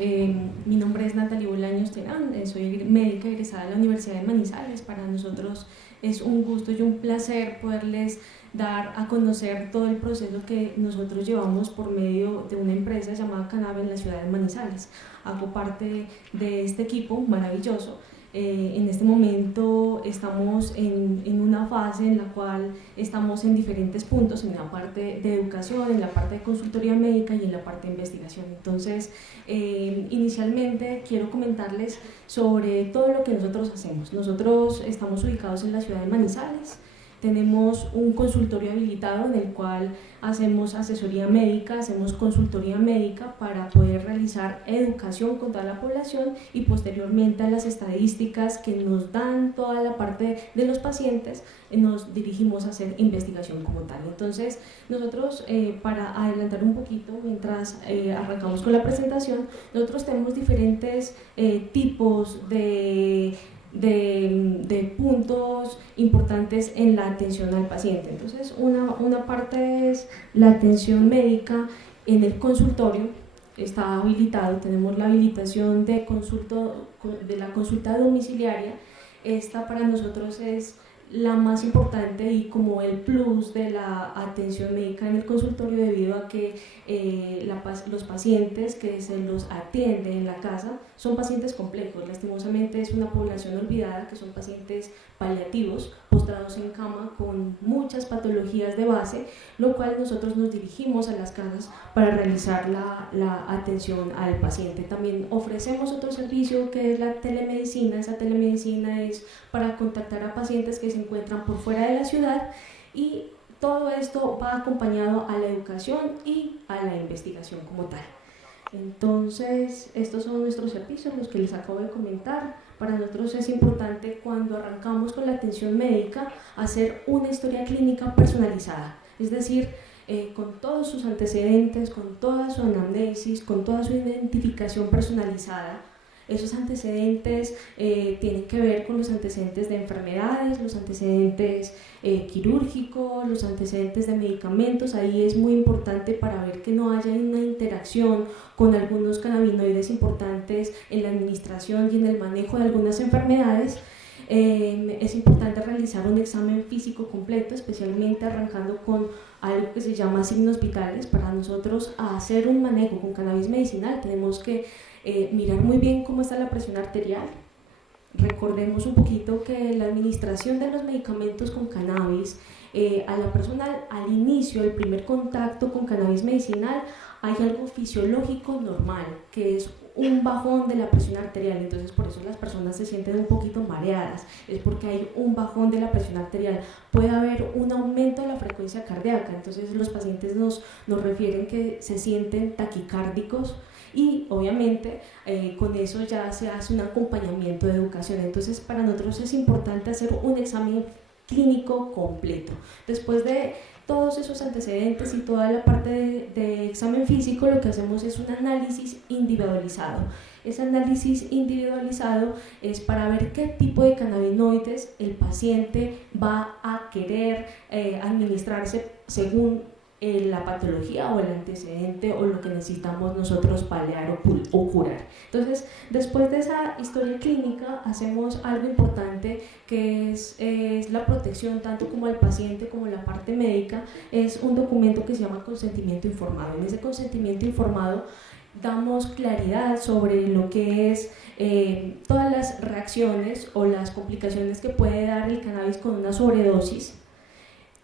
Mi nombre es Natalie Bolaños Terán, soy médica egresada de la Universidad de Manizales. Para nosotros es un gusto y un placer poderles dar a conocer todo el proceso que nosotros llevamos por medio de una empresa llamada Canave en la ciudad de Manizales. Hago parte de este equipo maravilloso. En este momento estamos en una fase en la cual estamos en diferentes puntos, en la parte de educación, en la parte de consultoría médica y en la parte de investigación. Entonces, inicialmente quiero comentarles sobre todo lo que nosotros hacemos. Nosotros estamos ubicados en la ciudad de Manizales. Tenemos un consultorio habilitado en el cual hacemos asesoría médica, hacemos consultoría médica para poder realizar educación con toda la población y posteriormente a las estadísticas que nos dan toda la parte de los pacientes, nos dirigimos a hacer investigación como tal. Entonces, nosotros, para adelantar un poquito, mientras arrancamos con la presentación, nosotros tenemos diferentes tipos de puntos importantes en la atención al paciente. Entonces, una parte es la atención médica en el consultorio. Está habilitado, tenemos la habilitación de la consulta domiciliaria. Esta para nosotros es la más importante y como el plus de la atención médica en el consultorio, debido a que los pacientes que se los atiende en la casa son pacientes complejos. Lastimosamente es una población olvidada, que son pacientes paliativos, postrados en cama con muchas patologías de base, lo cual nosotros nos dirigimos a las casas para realizar la atención al paciente. También ofrecemos otro servicio que es la telemedicina. Esa telemedicina es para contactar a pacientes que se encuentran por fuera de la ciudad, y todo esto va acompañado a la educación y a la investigación como tal. Entonces, estos son nuestros servicios, los que les acabo de comentar. Para nosotros es importante, cuando arrancamos con la atención médica, hacer una historia clínica personalizada, es decir, con todos sus antecedentes, con toda su anamnesis, con toda su identificación personalizada. Esos antecedentes tienen que ver con los antecedentes de enfermedades, los antecedentes quirúrgicos, los antecedentes de medicamentos. Ahí es muy importante para ver que no haya una interacción con algunos cannabinoides importantes en la administración y en el manejo de algunas enfermedades. Es importante realizar un examen físico completo, especialmente arrancando con algo que se llama signos vitales. Para nosotros, hacer un manejo con cannabis medicinal, tenemos que mirar muy bien cómo está la presión arterial. Recordemos un poquito que la administración de los medicamentos con cannabis, a la persona al inicio, el primer contacto con cannabis medicinal, hay algo fisiológico normal, que es un bajón de la presión arterial. Entonces, por eso las personas se sienten un poquito mareadas, es porque hay un bajón de la presión arterial. Puede haber un aumento de la frecuencia cardíaca, entonces los pacientes nos refieren que se sienten taquicárdicos, y obviamente con eso ya se hace un acompañamiento de educación. Entonces, para nosotros es importante hacer un examen clínico completo. Después de todos esos antecedentes y toda la parte de examen físico, lo que hacemos es un análisis individualizado. Ese análisis individualizado es para ver qué tipo de cannabinoides el paciente va a querer administrarse según la patología o el antecedente o lo que necesitamos nosotros paliar o curar. Entonces, después de esa historia clínica, hacemos algo importante, que es la protección tanto como al paciente como la parte médica. Es un documento que se llama consentimiento informado. En ese consentimiento informado damos claridad sobre lo que es todas las reacciones o las complicaciones que puede dar el cannabis con una sobredosis,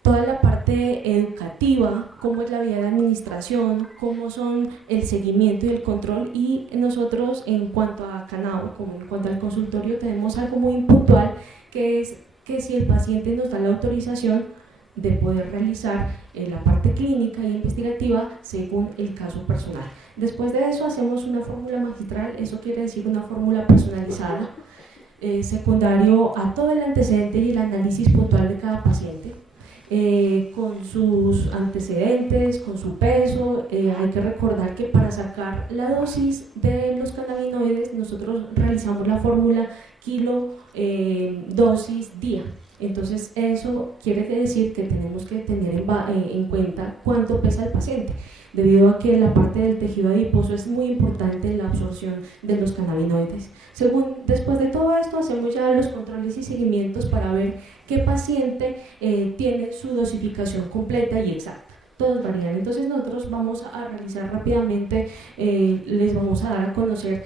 toda la parte educativa, cómo es la vía de administración, cómo son el seguimiento y el control. Y nosotros, en cuanto a Canavo, como en cuanto al consultorio, tenemos algo muy puntual, que es que si el paciente nos da la autorización de poder realizar la parte clínica y investigativa según el caso personal. Después de eso hacemos una fórmula magistral, eso quiere decir una fórmula personalizada, secundario a todo el antecedente y el análisis puntual de cada paciente. Con sus antecedentes, con su peso. Hay que recordar que para sacar la dosis de los cannabinoides nosotros realizamos la fórmula kilo dosis día. Entonces eso quiere decir que tenemos que tener en cuenta cuánto pesa el paciente. debido a que la parte del tejido adiposo es muy importante en la absorción de los cannabinoides. Después de todo esto, hacemos ya los controles y seguimientos para ver qué paciente tiene su dosificación completa y exacta. Todos varían, entonces nosotros vamos a realizar rápidamente, les vamos a dar a conocer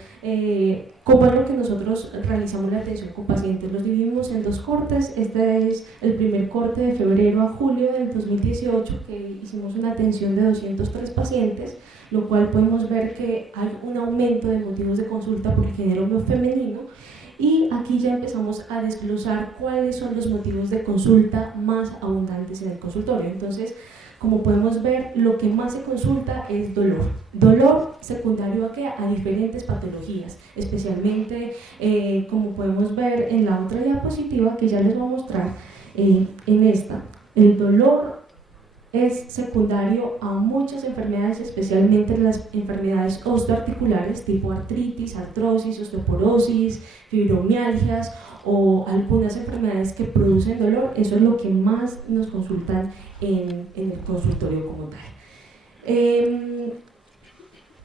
cómo es lo que nosotros realizamos la atención con pacientes. Los dividimos en 2 cortes. Este es el primer corte de febrero a julio del 2018, que hicimos una atención de 203 pacientes, lo cual podemos ver que hay un aumento de motivos de consulta por el género femenino, y aquí ya empezamos a desglosar cuáles son los motivos de consulta más abundantes en el consultorio. Entonces, como podemos ver, lo que más se consulta es dolor. Dolor secundario a ¿qué? A diferentes patologías, especialmente como podemos ver en la otra diapositiva que ya les voy a mostrar en esta. El dolor es secundario a muchas enfermedades, especialmente las enfermedades osteoarticulares tipo artritis, artrosis, osteoporosis, fibromialgias o algunas enfermedades que producen dolor. Eso es lo que más nos consultan en el consultorio como tal.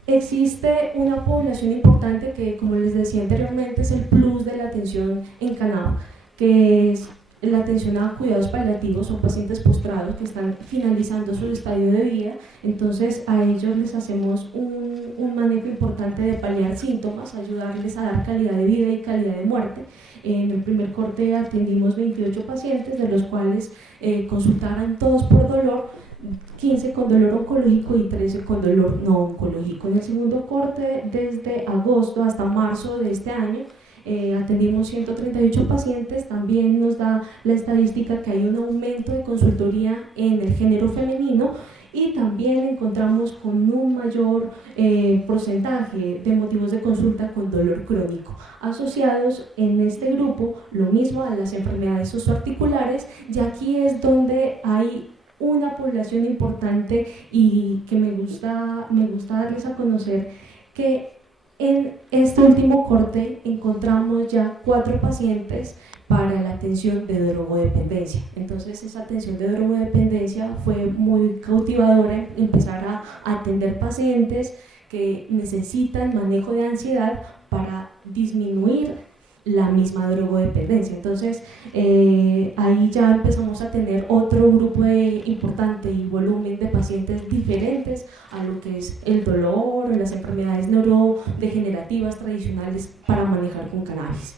Existe una población importante que, como les decía anteriormente, es el plus de la atención en Canadá, que es la atención a cuidados paliativos. Son pacientes postrados que están finalizando su estadio de vida, entonces a ellos les hacemos un manejo importante de paliar síntomas, ayudarles a dar calidad de vida y calidad de muerte. En el primer corte atendimos 28 pacientes, de los cuales consultaron todos por dolor, 15 con dolor oncológico y 13 con dolor no oncológico. En el segundo corte, desde agosto hasta marzo de este año, atendimos 138 pacientes. También nos da la estadística que hay un aumento de consultoría en el género femenino, y también encontramos con un mayor porcentaje de motivos de consulta con dolor crónico, asociados en este grupo lo mismo a las enfermedades osteoarticulares, y aquí es donde hay una población importante y que me gusta darles a conocer que en este último corte encontramos ya 4 pacientes para la atención de drogodependencia. Entonces esa atención de drogodependencia fue muy cautivadora, empezar a atender pacientes que necesitan manejo de ansiedad para disminuir la misma drogodependencia. Entonces ahí ya empezamos a tener otro grupo importante y volumen de pacientes diferentes a lo que es el dolor o las enfermedades neurodegenerativas tradicionales para manejar con cannabis.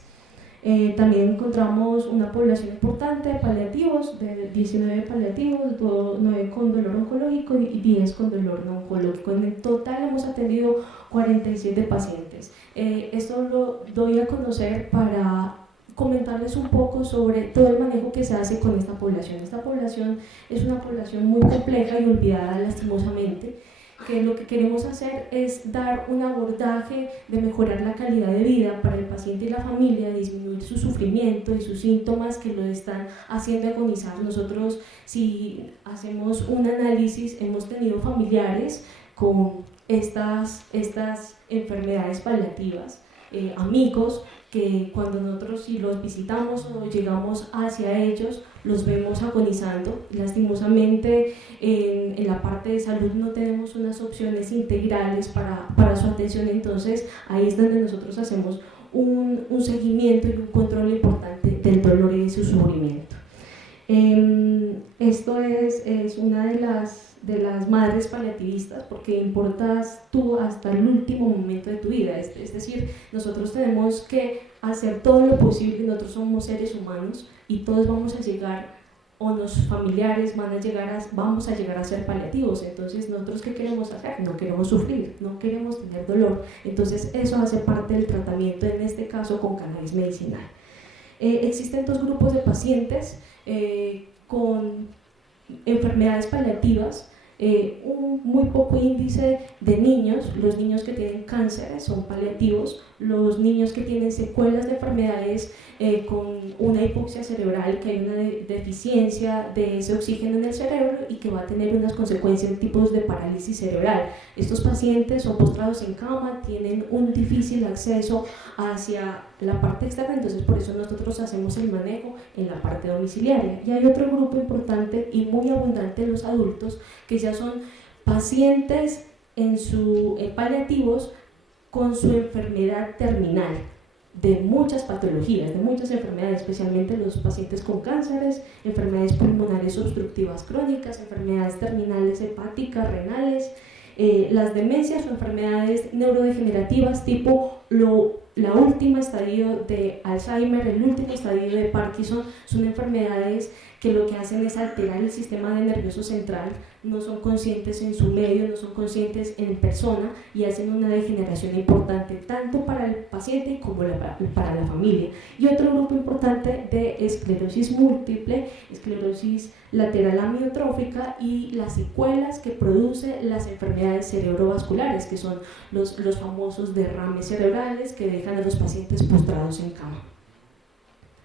También encontramos una población importante de paliativos, de 19 paliativos, 9 con dolor oncológico y 10 con dolor no oncológico. En total hemos atendido 47 pacientes. Esto lo doy a conocer para comentarles un poco sobre todo el manejo que se hace con esta población. Esta población es una población muy compleja y olvidada lastimosamente, que lo que queremos hacer es dar un abordaje de mejorar la calidad de vida para el paciente y la familia, disminuir su sufrimiento y sus síntomas que lo están haciendo agonizar. Nosotros, si hacemos un análisis, hemos tenido familiares con estas enfermedades paliativas, amigos que cuando nosotros si los visitamos o llegamos hacia ellos, los vemos agonizando. Lastimosamente en la parte de salud no tenemos unas opciones integrales para su atención, entonces ahí es donde nosotros hacemos un seguimiento y un control importante del dolor y de su sufrimiento. Esto es una de las madres paliativistas, porque importas tú hasta el último momento de tu vida, es decir, nosotros tenemos que hacer todo lo posible. Nosotros somos seres humanos y todos vamos a llegar, o los familiares vamos a llegar a ser paliativos. Entonces nosotros ¿qué queremos hacer? No queremos sufrir, no queremos tener dolor, entonces eso hace parte del tratamiento, en este caso con cannabis medicinal. Existen 2 grupos de pacientes con enfermedades paliativas, un muy poco índice de niños. Los niños que tienen cáncer son paliativos, los niños que tienen secuelas de enfermedades con una hipoxia cerebral, que hay una deficiencia de ese oxígeno en el cerebro y que va a tener unas consecuencias, tipos de parálisis cerebral. Estos pacientes son postrados en cama, tienen un difícil acceso hacia la parte externa, entonces por eso nosotros hacemos el manejo en la parte domiciliaria. Y hay otro grupo importante y muy abundante, los adultos, que ya son pacientes en paliativos con su enfermedad terminal, de muchas patologías, de muchas enfermedades, especialmente los pacientes con cánceres, enfermedades pulmonares obstructivas crónicas, enfermedades terminales hepáticas, renales, las demencias o enfermedades neurodegenerativas tipo la última estadio de Alzheimer, el último estadio de Parkinson, son enfermedades que lo que hacen es alterar el sistema nervioso central, no son conscientes en su medio, no son conscientes en persona y hacen una degeneración importante tanto para el paciente como para la familia. Y otro grupo importante de esclerosis múltiple, esclerosis lateral amiotrófica y las secuelas que produce las enfermedades cerebrovasculares, que son los famosos derrames cerebrales que dejan a los pacientes postrados en cama.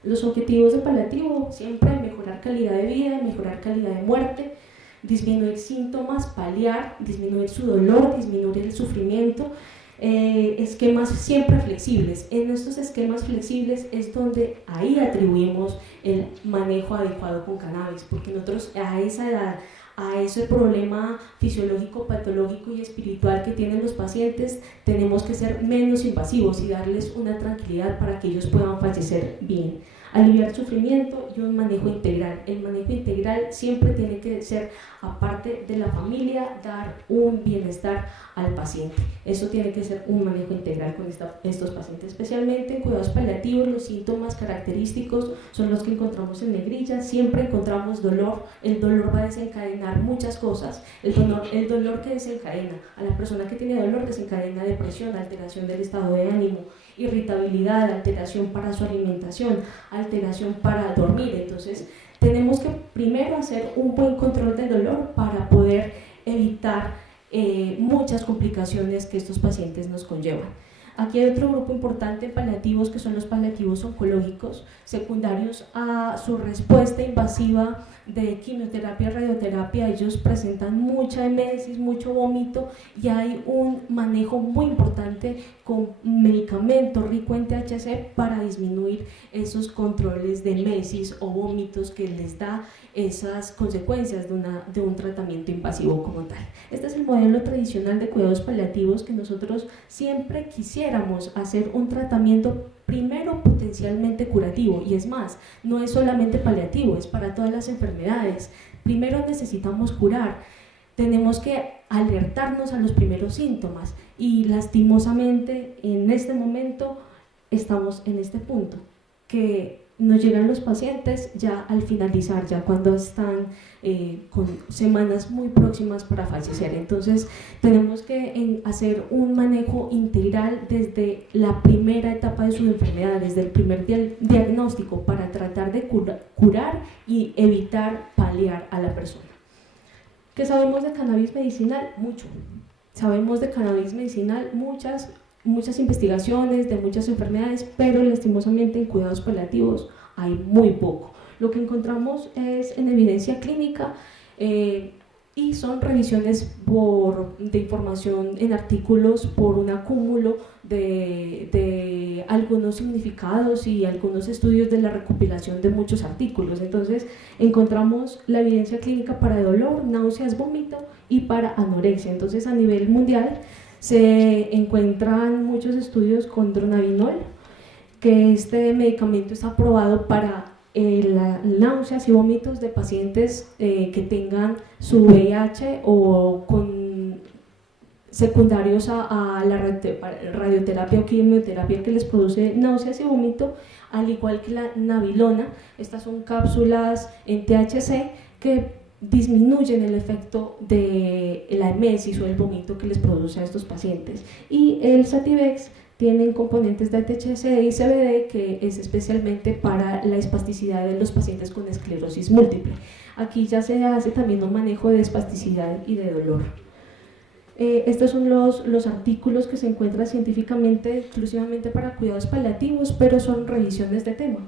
Los objetivos de paliativo siempre mejorar calidad de vida, mejorar calidad de muerte, disminuir síntomas, paliar, disminuir su dolor, disminuir el sufrimiento, esquemas siempre flexibles. En estos esquemas flexibles es donde ahí atribuimos el manejo adecuado con cannabis, porque nosotros a esa edad, a ese problema fisiológico, patológico y espiritual que tienen los pacientes, tenemos que ser menos invasivos y darles una tranquilidad para que ellos puedan fallecer bien. Aliviar sufrimiento y un manejo integral. El manejo integral siempre tiene que ser, aparte de la familia, dar un bienestar al paciente. Eso tiene que ser un manejo integral con estos pacientes. Especialmente en cuidados paliativos, los síntomas característicos son los que encontramos en negrilla. Siempre encontramos dolor. El dolor va a desencadenar muchas cosas. El dolor que desencadena a la persona que tiene dolor desencadena depresión, alteración del estado de ánimo, irritabilidad, alteración para su alimentación, alteración para dormir. Entonces tenemos que primero hacer un buen control del dolor para poder evitar muchas complicaciones que estos pacientes nos conllevan. Aquí hay otro grupo importante en paliativos que son los paliativos oncológicos, secundarios a su respuesta invasiva de quimioterapia, radioterapia. Ellos presentan mucha emesis, mucho vómito y hay un manejo muy importante con medicamento rico en THC para disminuir esos controles de emesis o vómitos que les da esas consecuencias de un tratamiento invasivo como tal. Este es el modelo tradicional de cuidados paliativos que nosotros siempre quisiéramos hacer un tratamiento primero potencialmente curativo, y es más, no es solamente paliativo, es para todas las enfermedades. Primero necesitamos curar, tenemos que alertarnos a los primeros síntomas y lastimosamente en este momento estamos en este punto, que nos llegan los pacientes ya al finalizar, ya cuando están con semanas muy próximas para fallecer. Entonces tenemos que hacer un manejo integral desde la primera etapa de su enfermedad, desde el primer diagnóstico, para tratar de curar y evitar paliar a la persona. ¿Qué sabemos de cannabis medicinal? Mucho. Sabemos de cannabis medicinal muchas investigaciones de muchas enfermedades, pero lastimosamente en cuidados paliativos hay muy poco. Lo que encontramos es en evidencia clínica y son revisiones de información en artículos por un acúmulo de algunos significados y algunos estudios de la recopilación de muchos artículos. Entonces encontramos la evidencia clínica para dolor, náuseas, vómito y para anorexia. Entonces a nivel mundial se encuentran muchos estudios con dronabinol, que este medicamento está aprobado para náuseas y vómitos de pacientes que tengan su VIH o con secundarios a la radioterapia o quimioterapia que les produce náuseas y vómito, al igual que la nabilona. Estas son cápsulas en THC que disminuyen el efecto de la emesis o el vómito que les produce a estos pacientes. Y el Sativex tienen componentes de THC y CBD, que es especialmente para la espasticidad de los pacientes con esclerosis múltiple. Aquí ya se hace también un manejo de espasticidad y de dolor. Estos son los artículos que se encuentran científicamente exclusivamente para cuidados paliativos, pero son revisiones de tema.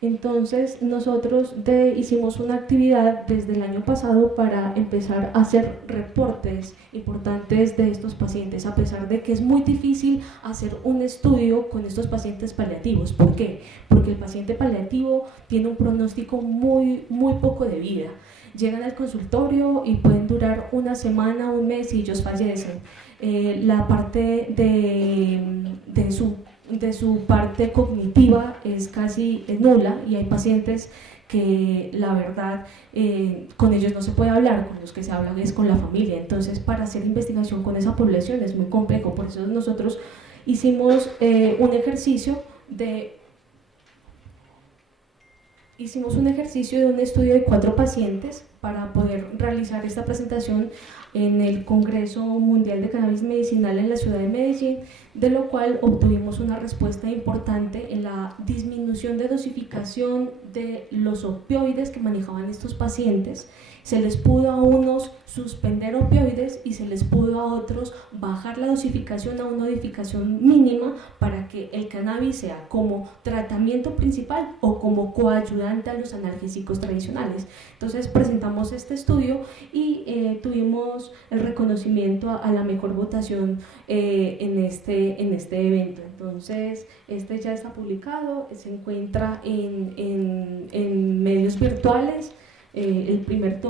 Entonces nosotros hicimos una actividad desde el año pasado para empezar a hacer reportes importantes de estos pacientes, a pesar de que es muy difícil hacer un estudio con estos pacientes paliativos. ¿Por qué? Porque el paciente paliativo tiene un pronóstico muy poco de vida. llegan al consultorio y pueden durar una semana, un mes y ellos fallecen. La parte de su parte cognitiva es casi nula y hay pacientes que la verdad con ellos no se puede hablar, con los que se habla es con la familia. Entonces, para hacer investigación con esa población es muy complejo. Por eso nosotros hicimos un ejercicio de un estudio de 4 pacientes para poder realizar esta presentación en el Congreso Mundial de Cannabis Medicinal en la ciudad de Medellín, de lo cual obtuvimos una respuesta importante en la disminución de dosificación de los opioides que manejaban estos pacientes. Se les pudo a unos suspender opioides y se les pudo a otros bajar la dosificación a una dosificación mínima para que el cannabis sea como tratamiento principal o como coayudante a los analgésicos tradicionales. Entonces presentamos este estudio y tuvimos el reconocimiento a la mejor votación en este evento. Entonces este ya está publicado, se encuentra en medios virtuales. El primer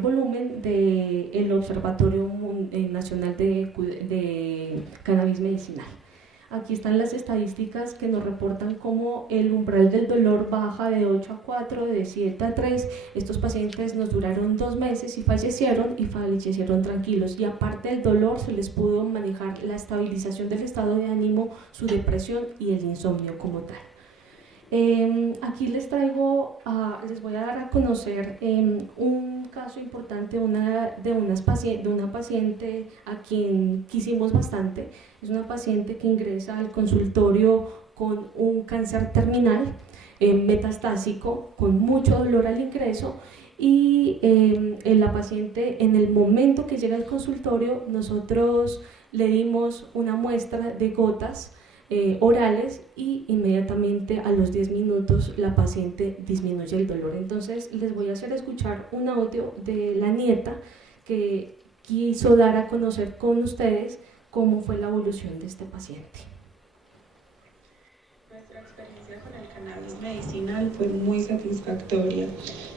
volumen del Observatorio Nacional de Cannabis Medicinal. Aquí están las estadísticas que nos reportan cómo el umbral del dolor baja de 8 a 4, de 7 a 3. Estos pacientes nos duraron 2 meses y fallecieron tranquilos. Y aparte del dolor se les pudo manejar la estabilización del estado de ánimo, su depresión y el insomnio como tal. Aquí les voy a dar a conocer un caso importante de una paciente a quien quisimos bastante. Es una paciente que ingresa al consultorio con un cáncer terminal metastásico, con mucho dolor al ingreso, y la paciente, en el momento que llega al consultorio, nosotros le dimos una muestra de gotas orales y inmediatamente a los 10 minutos la paciente disminuye el dolor. Entonces les voy a hacer escuchar un audio de la nieta que quiso dar a conocer con ustedes cómo fue la evolución de este paciente. Nuestra experiencia con el cannabis medicinal fue muy satisfactoria.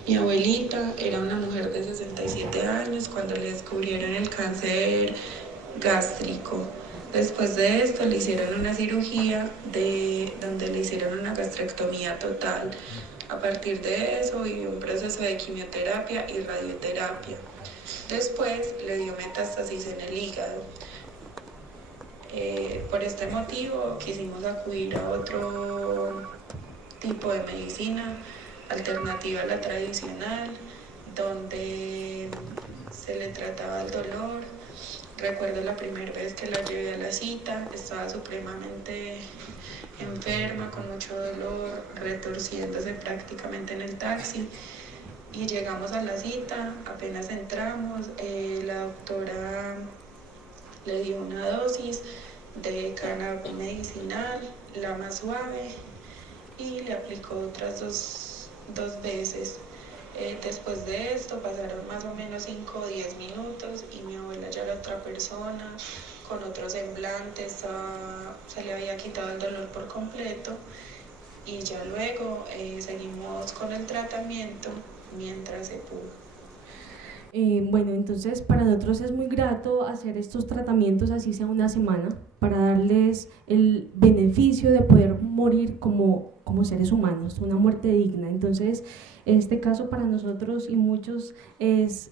Mi abuelita era una mujer de 67 años cuando le descubrieron el cáncer gástrico. Después de esto le hicieron una cirugía donde le hicieron una gastrectomía total. A partir de eso vivió un proceso de quimioterapia y radioterapia. Después le dio metástasis en el hígado. Por este motivo quisimos acudir a otro tipo de medicina alternativa a la tradicional, donde se le trataba el dolor. Recuerdo la primera vez que la llevé a la cita, estaba supremamente enferma, con mucho dolor, retorciéndose prácticamente en el taxi. Y llegamos a la cita, apenas entramos, la doctora le dio una dosis de cannabis medicinal, la más suave, y le aplicó otras dos veces. Después de esto pasaron más o menos 5 o 10 minutos y mi abuela ya era otra persona, con otro semblante, se le había quitado el dolor por completo, y ya luego seguimos con el tratamiento mientras se pudo. Bueno, entonces para nosotros es muy grato hacer estos tratamientos, así sea una semana, para darles el beneficio de poder morir como seres humanos, una muerte digna. Entonces, este caso para nosotros y muchos es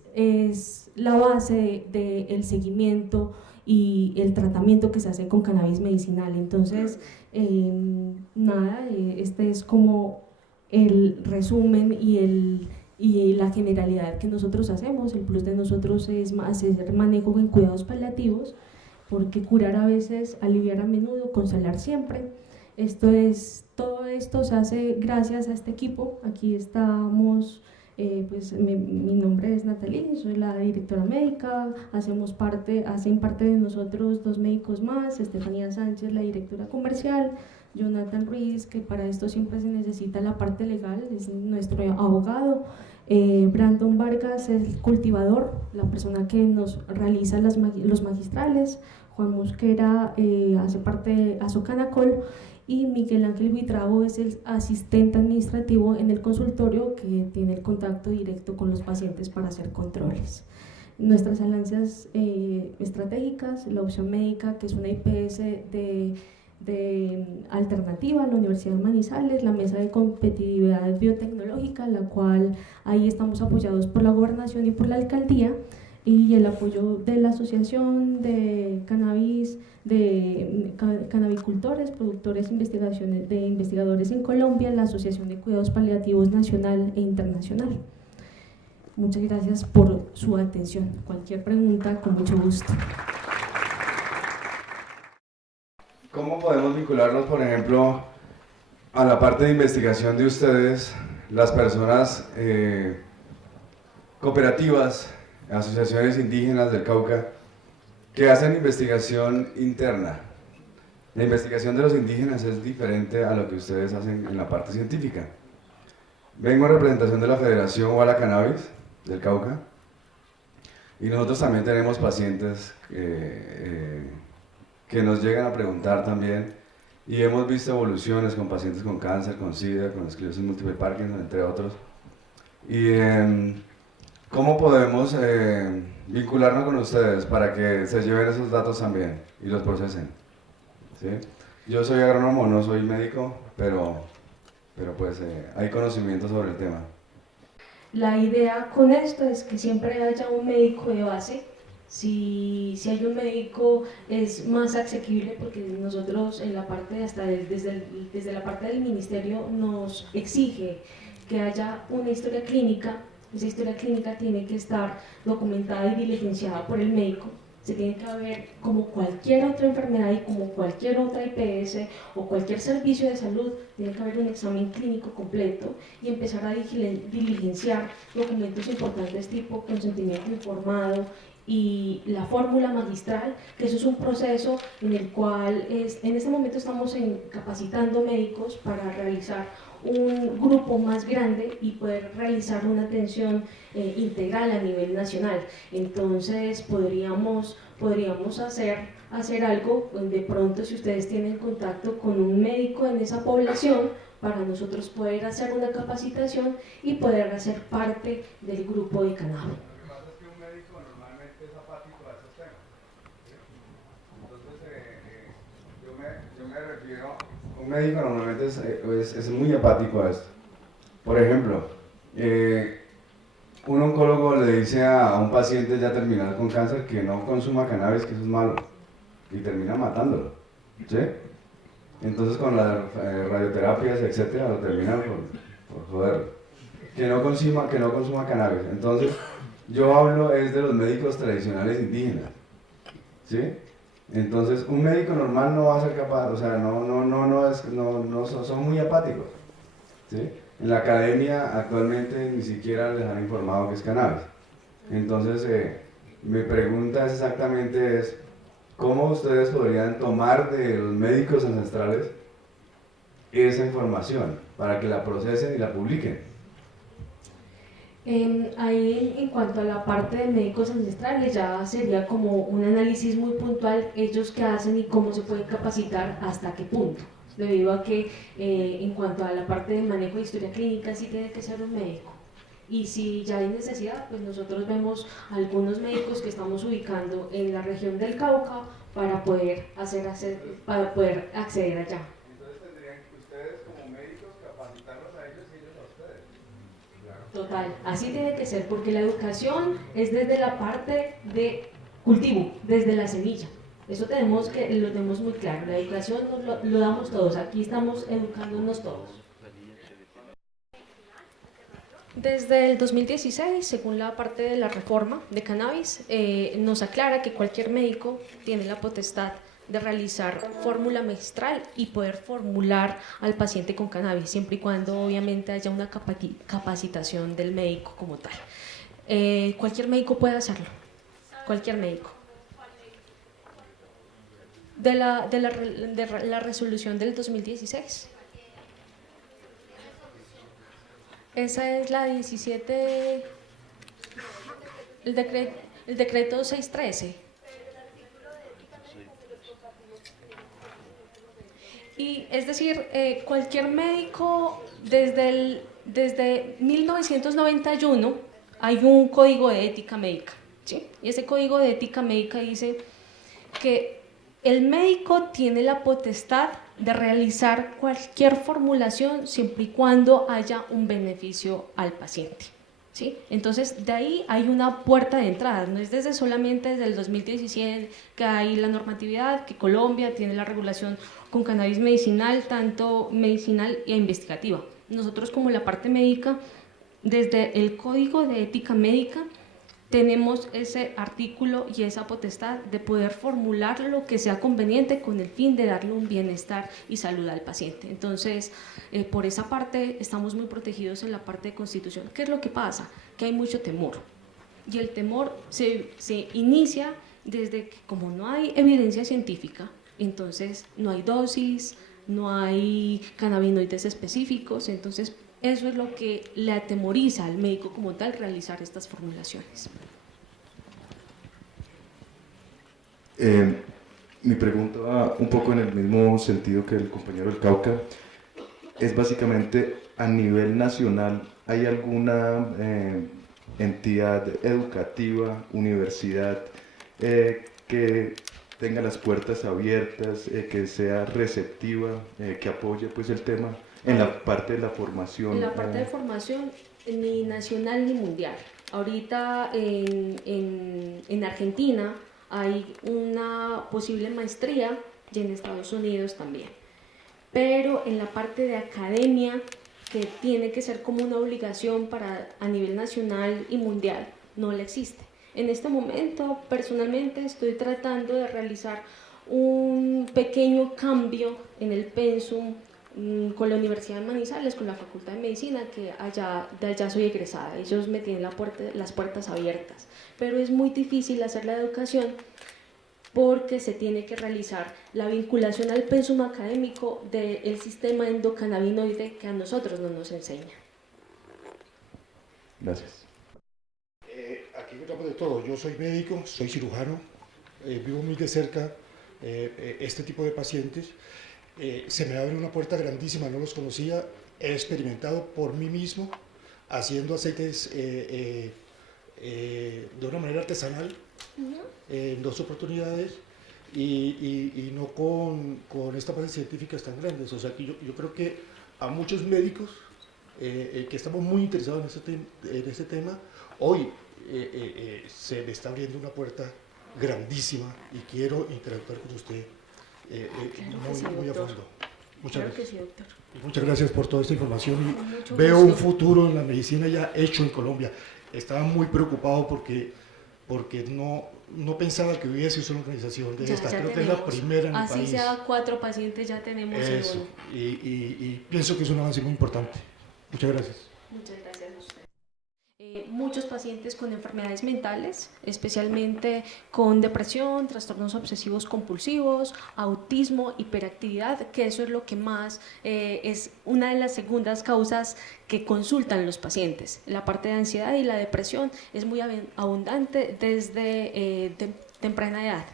la base del seguimiento y el tratamiento que se hace con cannabis medicinal. Entonces, este es como el resumen y la generalidad que nosotros hacemos. El plus de nosotros es hacer manejo en cuidados paliativos, porque curar a veces, aliviar a menudo, consolar siempre. Todo esto se hace gracias a este equipo. Aquí estamos, mi nombre es Natalie, soy la directora médica, hacen parte de nosotros 2 médicos más, Estefanía Sánchez, la directora comercial, Jonathan Ruiz, que para esto siempre se necesita la parte legal, es nuestro abogado, Brandon Vargas, el cultivador, la persona que nos realiza los magistrales, Juan Mosquera hace parte de Azocanacol, y Miguel Ángel Buitrago es el asistente administrativo en el consultorio que tiene el contacto directo con los pacientes para hacer controles. Nuestras alianzas estratégicas, la opción médica, que es una IPS de alternativa a la Universidad de Manizales, la Mesa de Competitividad Biotecnológica, la cual ahí estamos apoyados por la Gobernación y por la Alcaldía, y el apoyo de la Asociación de Cannabis, de Cannabicultores, Productores de Investigadores en Colombia, la Asociación de Cuidados Paliativos Nacional e Internacional. Muchas gracias por su atención. Cualquier pregunta, con mucho gusto. ¿Cómo podemos vincularnos, por ejemplo, a la parte de investigación de ustedes, las personas cooperativas, asociaciones indígenas del Cauca, que hacen investigación interna? La investigación de los indígenas es diferente a lo que ustedes hacen en la parte científica. Vengo en representación de la Federación Wala Cannabis del Cauca, y nosotros también tenemos pacientes que nos llegan a preguntar también, y hemos visto evoluciones con pacientes con cáncer, con SIDA, con esclerosis múltiple Parkinson, entre otros. Y ¿cómo podemos vincularnos con ustedes para que se lleven esos datos también y los procesen? ¿Sí? Yo soy agrónomo, no soy médico, pero pues hay conocimiento sobre el tema. La idea con esto es que siempre haya un médico de base. Si hay un médico es más asequible, porque nosotros en la parte desde la parte del ministerio nos exige que haya una historia clínica. Esa historia clínica tiene que estar documentada y diligenciada por el médico. Se tiene que ver como cualquier otra enfermedad y como cualquier otra IPS o cualquier servicio de salud, tiene que haber un examen clínico completo y empezar a diligenciar documentos importantes tipo consentimiento informado y la fórmula magistral, que eso es un proceso en el cual en este momento estamos capacitando médicos para realizar un grupo más grande y poder realizar una atención integral a nivel nacional. Entonces podríamos hacer algo de pronto, si ustedes tienen contacto con un médico en esa población, para nosotros poder hacer una capacitación y poder hacer parte del grupo de cannabis. Un médico normalmente es muy apático a esto. Por ejemplo, un oncólogo le dice a un paciente ya terminal con cáncer que no consuma cannabis, que eso es malo, y termina matándolo, ¿sí? Entonces con las radioterapias, etcétera, lo terminan por joderlo. Que no consuma cannabis. Entonces, yo hablo es de los médicos tradicionales indígenas, ¿sí? Entonces, un médico normal no va a ser capaz, o sea, son muy apáticos, ¿sí? En la academia actualmente ni siquiera les han informado que es cannabis. Entonces, mi pregunta es exactamente ¿cómo ustedes podrían tomar de los médicos ancestrales esa información para que la procesen y la publiquen? Ahí en cuanto a la parte de médicos ancestrales ya sería como un análisis muy puntual, ellos qué hacen y cómo se pueden capacitar, hasta qué punto, debido a que en cuanto a la parte de manejo de historia clínica sí tiene que ser un médico, y si ya hay necesidad, pues nosotros vemos algunos médicos que estamos ubicando en la región del Cauca para poder acceder allá. Total, así tiene que ser, porque la educación es desde la parte de cultivo, desde la semilla. Eso lo tenemos muy claro, la educación lo damos todos, aquí estamos educándonos todos. Desde el 2016, según la parte de la reforma de cannabis, nos aclara que cualquier médico tiene la potestad de realizar fórmula magistral y poder formular al paciente con cannabis, siempre y cuando obviamente haya una capacitación del médico como tal. Cualquier médico puede hacerlo, cualquier médico. De la resolución del 2016. Esa es la 17, el decreto 613. Y es decir, cualquier médico desde 1991 hay un código de ética médica, ¿sí? Y ese código de ética médica dice que el médico tiene la potestad de realizar cualquier formulación siempre y cuando haya un beneficio al paciente, ¿sí? Entonces, de ahí hay una puerta de entrada, no es solamente desde el 2017 que hay la normatividad, que Colombia tiene la regulación con cannabis medicinal, tanto medicinal e investigativa. Nosotros como la parte médica, desde el Código de Ética Médica, tenemos ese artículo y esa potestad de poder formular lo que sea conveniente con el fin de darle un bienestar y salud al paciente. Entonces, por esa parte estamos muy protegidos en la parte de Constitución. ¿Qué es lo que pasa? Que hay mucho temor, y el temor se inicia desde que, como no hay evidencia científica, entonces no hay dosis, no hay cannabinoides específicos, entonces eso es lo que le atemoriza al médico como tal realizar estas formulaciones. Mi pregunta va un poco en el mismo sentido que el compañero del Cauca. Es básicamente, a nivel nacional, ¿hay alguna entidad educativa, universidad, que tenga las puertas abiertas, que sea receptiva, que apoye pues el tema en la parte de la formación? En la parte de formación, ni nacional ni mundial. Ahorita en Argentina hay una posible maestría y en Estados Unidos también. Pero en la parte de academia, que tiene que ser como una obligación para a nivel nacional y mundial, no la existe. En este momento, personalmente, estoy tratando de realizar un pequeño cambio en el pensum con la Universidad de Manizales, con la Facultad de Medicina, que de allá soy egresada. Ellos me tienen las puertas abiertas, pero es muy difícil hacer la educación porque se tiene que realizar la vinculación al pensum académico del sistema endocannabinoide, que a nosotros no nos enseña. Gracias. Aquí encontramos de todo. Yo soy médico, soy cirujano, vivo muy de cerca este tipo de pacientes. Se me abre una puerta grandísima, no los conocía, he experimentado por mí mismo haciendo aceites de una manera artesanal en 2 oportunidades y no con estas bases científicas tan grandes. O sea que yo creo que a muchos médicos que estamos muy interesados en este tema, hoy se me está abriendo una puerta grandísima y quiero interactuar con usted muy a fondo. Muchas gracias. Sí, doctor. Muchas gracias por toda esta información y veo un futuro en la medicina ya hecho en Colombia. Estaba muy preocupado porque no pensaba que hubiese una organización de estas. Creo que es la primera en el país. Así sea 4 pacientes ya tenemos eso. Y pienso que es un avance muy importante. Muchas gracias. Muchas gracias a usted. Muchos pacientes con enfermedades mentales, especialmente con depresión, trastornos obsesivos compulsivos, autismo, hiperactividad, que eso es lo que más es una de las segundas causas que consultan los pacientes. La parte de ansiedad y la depresión es muy abundante desde temprana edad.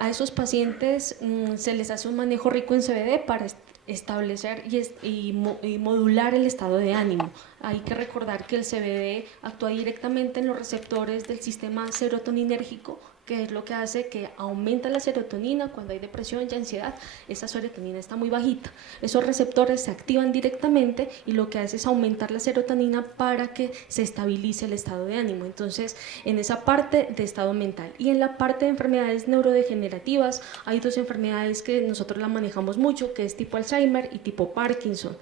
A esos pacientes se les hace un manejo rico en CBD para establecer y modular el estado de ánimo. Hay que recordar que el CBD actúa directamente en los receptores del sistema serotoninérgico, que es lo que hace que aumenta la serotonina cuando hay depresión y ansiedad. Esa serotonina está muy bajita. Esos receptores se activan directamente y lo que hace es aumentar la serotonina para que se estabilice el estado de ánimo. Entonces, en esa parte de estado mental. Y en la parte de enfermedades neurodegenerativas, hay 2 enfermedades que nosotros la manejamos mucho, que es tipo Alzheimer y tipo Parkinson.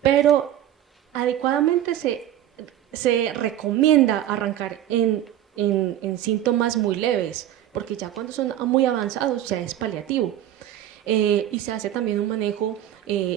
Pero adecuadamente se recomienda arrancar en síntomas muy leves, porque ya cuando son muy avanzados ya es paliativo. Y se hace también un manejo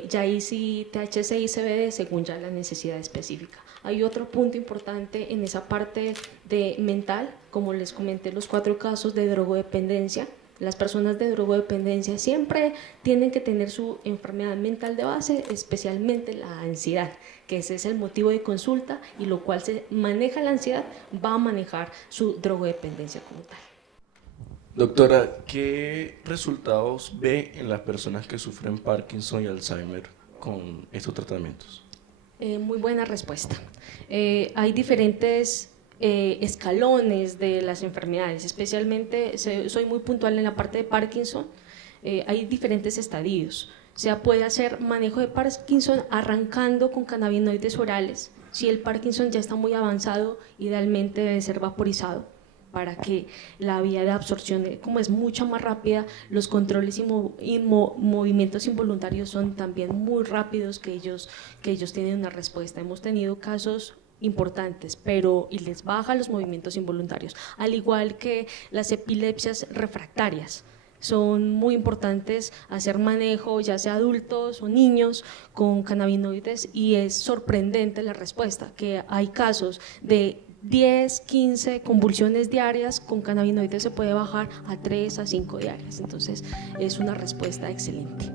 ya sí THC y CBD según ya la necesidad específica. Hay otro punto importante en esa parte de mental, como les comenté, los 4 casos de drogodependencia. Las personas de drogodependencia siempre tienen que tener su enfermedad mental de base, especialmente la ansiedad, que ese es el motivo de consulta, y lo cual se maneja la ansiedad va a manejar su drogodependencia como tal. Doctora, ¿qué resultados ve en las personas que sufren Parkinson y Alzheimer con estos tratamientos? Muy buena respuesta. Hay diferentes escalones de las enfermedades, especialmente soy muy puntual en la parte de Parkinson. Hay diferentes estadios. O sea, puede hacer manejo de Parkinson arrancando con cannabinoides orales. Si el Parkinson ya está muy avanzado, idealmente debe ser vaporizado para que la vía de absorción, como es mucho más rápida, los controles y movimientos involuntarios son también muy rápidos, que ellos tienen una respuesta. Hemos tenido casos importantes, y les baja los movimientos involuntarios, al igual que las epilepsias refractarias. Son muy importantes hacer manejo, ya sea adultos o niños, con cannabinoides, y es sorprendente la respuesta, que hay casos de 10, 15 convulsiones diarias, con cannabinoides se puede bajar a 3 a 5 diarias. Entonces es una respuesta excelente.